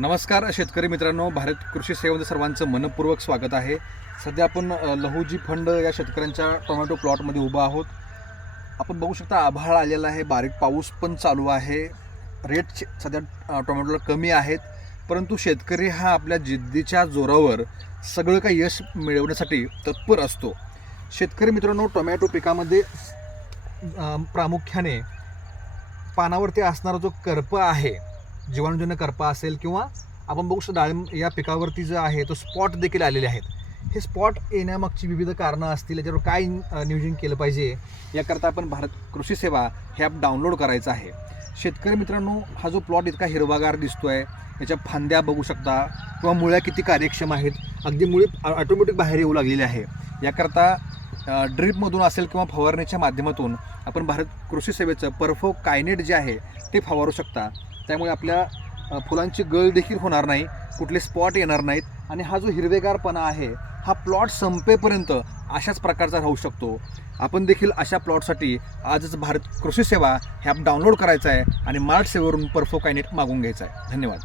नमस्कार शेतकरी मित्रांनो भारत कृषी सेवेमध्ये सर्वांचं मनपूर्वक स्वागत आहे. सध्या आपण लहूजी फंड या शेतकऱ्यांच्या टोमॅटो प्लॉटमध्ये उभा आहोत. आपण बघू शकता आभाळ आलेला आहे बारीक पाऊस पण चालू आहे. रेट सध्या टोमॅटोला कमी आहेत. परंतु शेतकरी हा आपल्या जिद्दीच्या जोरावर सगळं काही यश मिळवण्यासाठी तत्पर असतो. शेतकरी मित्रांनो टोमॅटो पिकामध्ये प्रामुख्याने पानावरती असणारा जो करप आहे जीवाणूजन्य करपा असेल किंवा आपण बघू शकतो डाळिंब या पिकावरती जो आहे तो स्पॉट देखील आलेले आहेत. हे स्पॉट येण्यामागची विविध कारणं असतील याच्यावर काय नियोजन केलं पाहिजे याकरता आपण भारत कृषी सेवा हे ॲप डाउनलोड करायचं आहे. शेतकरी मित्रांनो हा जो प्लॉट इतका हिरवागार दिसतो आहे याच्या फांद्या बघू शकता किंवा मुळ्या किती कार्यक्षम आहेत अगदी मुळे ऑटोमॅटिक बाहेर येऊ लागलेली आहे. याकरता ड्रीपमधून असेल किंवा फवारणीच्या माध्यमातून आपण भारत कृषी सेवेचं परफो कायनेट जे आहे ते फवारू शकता. त्यामुळे आपल्या फुलांची गळ देखील होणार नाही कुठले स्पॉट येणार नाहीत आणि हा जो हिरवेगारपणा आहे हा प्लॉट संपेपर्यंत अशाच प्रकारचा राहू शकतो. आपण देखील अशा प्लॉटसाठी आजच भारत कृषी सेवा हे ॲप डाउनलोड करायचं आहे आणि मार्ट सेवेवरून परफो कायनेट मागून घ्यायचं आहे. धन्यवाद.